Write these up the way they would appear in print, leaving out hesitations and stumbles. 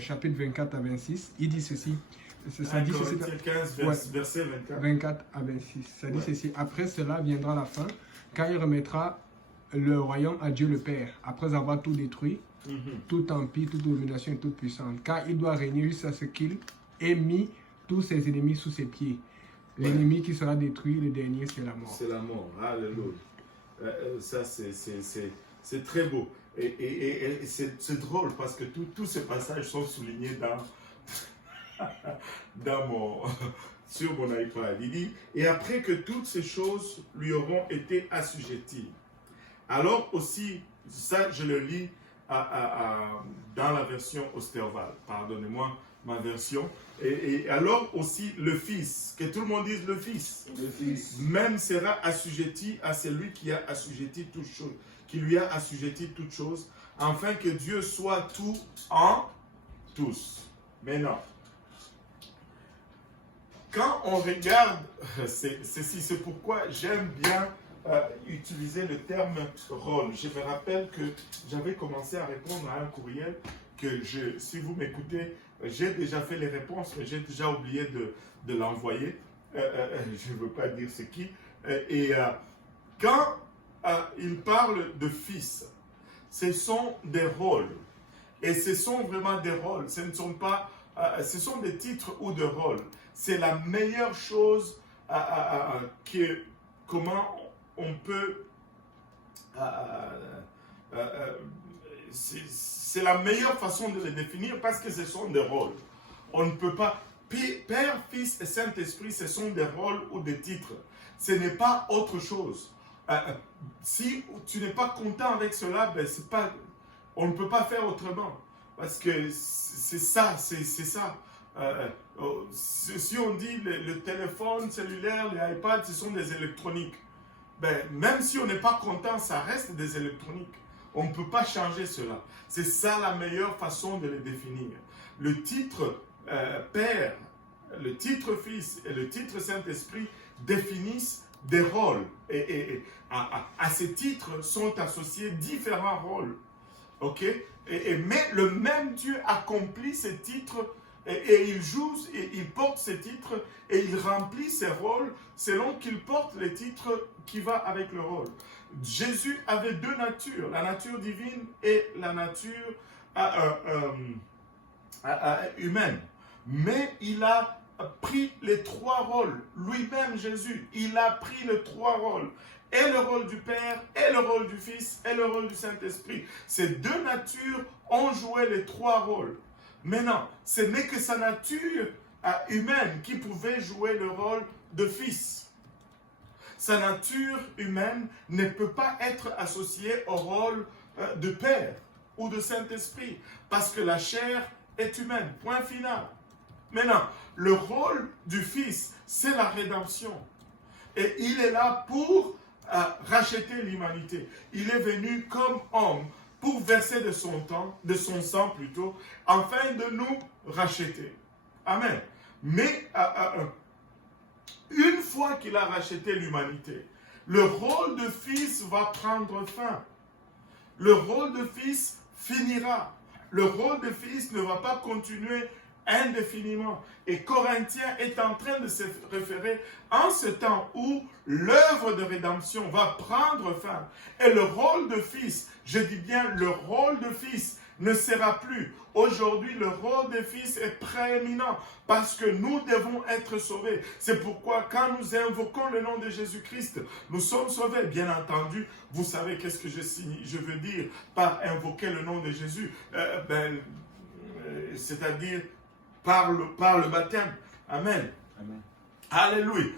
chapitre 24 à 26, il dit ceci. Ça dit ceci. 15, verset 24. 24 à 26. Ça dit ceci. Après cela viendra la fin, quand il remettra le royaume à Dieu le Père, après avoir tout détruit, tout empire, toute domination et toute puissance. Car il doit régner jusqu'à ce qu'il ait mis tous ses ennemis sous ses pieds. L'ennemi qui sera détruit, le dernier, c'est la mort. C'est la mort. Alléluia. Ça, c'est très beau. Et c'est drôle parce que tous ces passages sont soulignés sur mon iPad. Il dit, et après que toutes ces choses lui auront été assujetties. Alors aussi, ça je le lis dans la version Osterval, pardonnez-moi ma version. Et alors aussi le Fils, que tout le monde dise le Fils. Le Fils. Même sera assujetti à celui qui a assujetti toutes choses, qui lui a assujetti toutes choses, afin que Dieu soit tout en tous. Maintenant, quand on regarde ceci, c'est pourquoi j'aime bien utiliser le terme rôle. Je me rappelle que j'avais commencé à répondre à un courriel que si vous m'écoutez, j'ai déjà fait les réponses, mais j'ai déjà oublié de l'envoyer. Je ne veux pas dire ce qui. Quand il parle de fils, ce sont des rôles. Et ce sont vraiment des rôles. Ce sont des titres ou des rôles. C'est la meilleure chose comment on peut... c'est la meilleure façon de les définir parce que ce sont des rôles. On ne peut pas... Père, Fils et Saint-Esprit, ce sont des rôles ou des titres. Ce n'est pas autre chose. Si tu n'es pas content avec cela, ben on ne peut pas faire autrement. Parce que c'est ça, c'est ça. Si on dit le téléphone cellulaire, les iPads, ce sont des électroniques. Ben, même si on n'est pas content, ça reste des électroniques. On ne peut pas changer cela. C'est ça la meilleure façon de les définir. Le titre Père, le titre Fils et le titre Saint-Esprit définissent des rôles. Et à ces titres sont associés différents rôles. Ok? Mais le même Dieu accomplit ces titres et il joue, et il porte ces titres et il remplit ses rôles selon qu'il porte les titres qui va avec le rôle. Jésus avait deux natures, la nature divine et la nature humaine. Mais il a pris les trois rôles. Lui-même, Jésus, il a pris les trois rôles. Et le rôle du Père, et le rôle du Fils, et le rôle du Saint-Esprit. Ces deux natures ont joué les trois rôles. Maintenant, ce n'est que sa nature humaine qui pouvait jouer le rôle de Fils. Sa nature humaine ne peut pas être associée au rôle de Père ou de Saint-Esprit, parce que la chair est humaine. Point final. Maintenant, le rôle du Fils, c'est la rédemption. Et il est là pour racheter l'humanité. Il est venu comme homme pour verser de son sang plutôt, afin de nous racheter. Amen. Mais une fois qu'il a racheté l'humanité, le rôle de Fils va prendre fin. Le rôle de Fils finira. Le rôle de Fils ne va pas continuer indéfiniment. Et Corinthiens est en train de se référer en ce temps où l'œuvre de rédemption va prendre fin. Et le rôle de Fils, je dis bien le rôle de Fils, ne sera plus. Aujourd'hui, le rôle de Fils est prééminent parce que nous devons être sauvés. C'est pourquoi quand nous invoquons le nom de Jésus-Christ, nous sommes sauvés. Bien entendu, vous savez qu'est-ce que je veux dire par invoquer le nom de Jésus. C'est-à-dire par le baptême. Amen. Amen. Alléluia.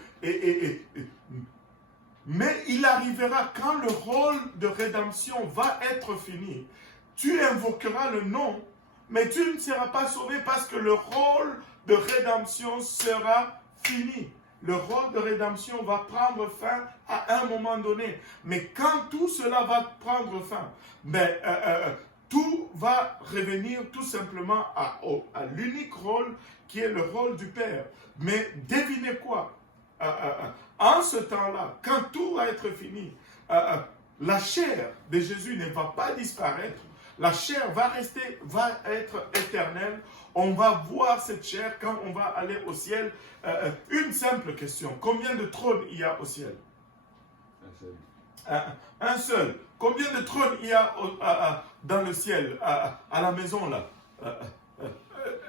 Mais il arrivera quand le rôle de rédemption va être fini. Tu invoqueras le nom, mais tu ne seras pas sauvé parce que le rôle de rédemption sera fini. Le rôle de rédemption va prendre fin à un moment donné. Mais quand tout cela va prendre fin, tout va revenir tout simplement à l'unique rôle qui est le rôle du Père. Mais devinez quoi? En ce temps-là, quand tout va être fini, la chair de Jésus ne va pas disparaître. La chair va être éternelle. On va voir cette chair quand on va aller au ciel. Une simple question. Combien de trônes il y a au ciel? Un seul. Combien de trônes il y a dans le ciel, à la maison là?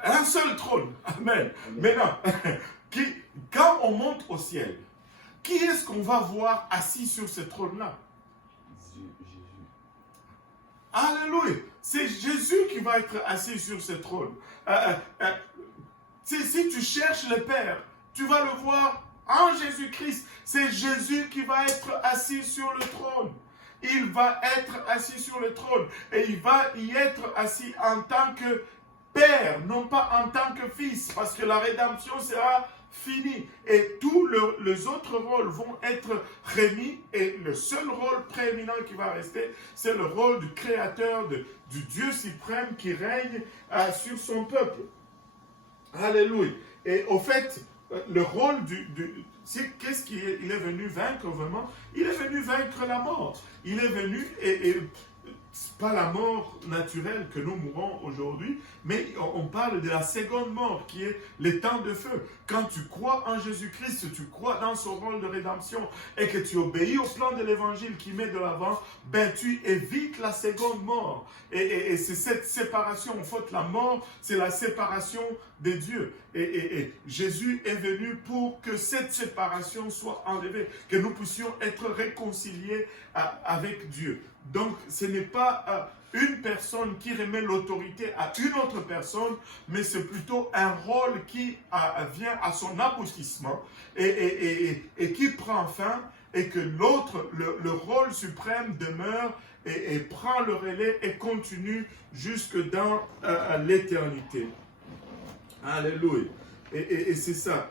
Un seul trône. Amen. Maintenant, quand on monte au ciel, qui est-ce qu'on va voir assis sur ce trône-là? Jésus. Alléluia. C'est Jésus qui va être assis sur ce trône. Si tu cherches le Père, tu vas le voir en Jésus-Christ. C'est Jésus qui va être assis sur le trône. Il va être assis sur le trône. Et il va y être assis en tant que Père, non pas en tant que Fils. Parce que la rédemption sera finie. Et tous les autres rôles vont être remis. Et le seul rôle prééminent qui va rester, c'est le rôle du Créateur, du Dieu suprême qui règne sur son peuple. Alléluia. Et au fait, le rôle qu'est-ce qu'il est? Il est venu vaincre vraiment? Il est venu vaincre la mort. Il est venu et pas la mort naturelle que nous mourons aujourd'hui, mais on parle de la seconde mort qui est les temps de feu. Quand tu crois en Jésus-Christ, tu crois dans son rôle de rédemption et que tu obéis au plan de l'évangile qui met de l'avant, ben tu évites la seconde mort. Et c'est cette séparation. En fait, la mort, c'est la séparation des dieux. Et Jésus est venu pour que cette séparation soit enlevée, que nous puissions être réconciliés avec Dieu. Donc, ce n'est pas une personne qui remet l'autorité à une autre personne, mais c'est plutôt un rôle qui vient à son aboutissement et qui prend fin, et que l'autre, le rôle suprême demeure et prend le relais et continue jusque dans l'éternité. Alléluia. Et c'est ça.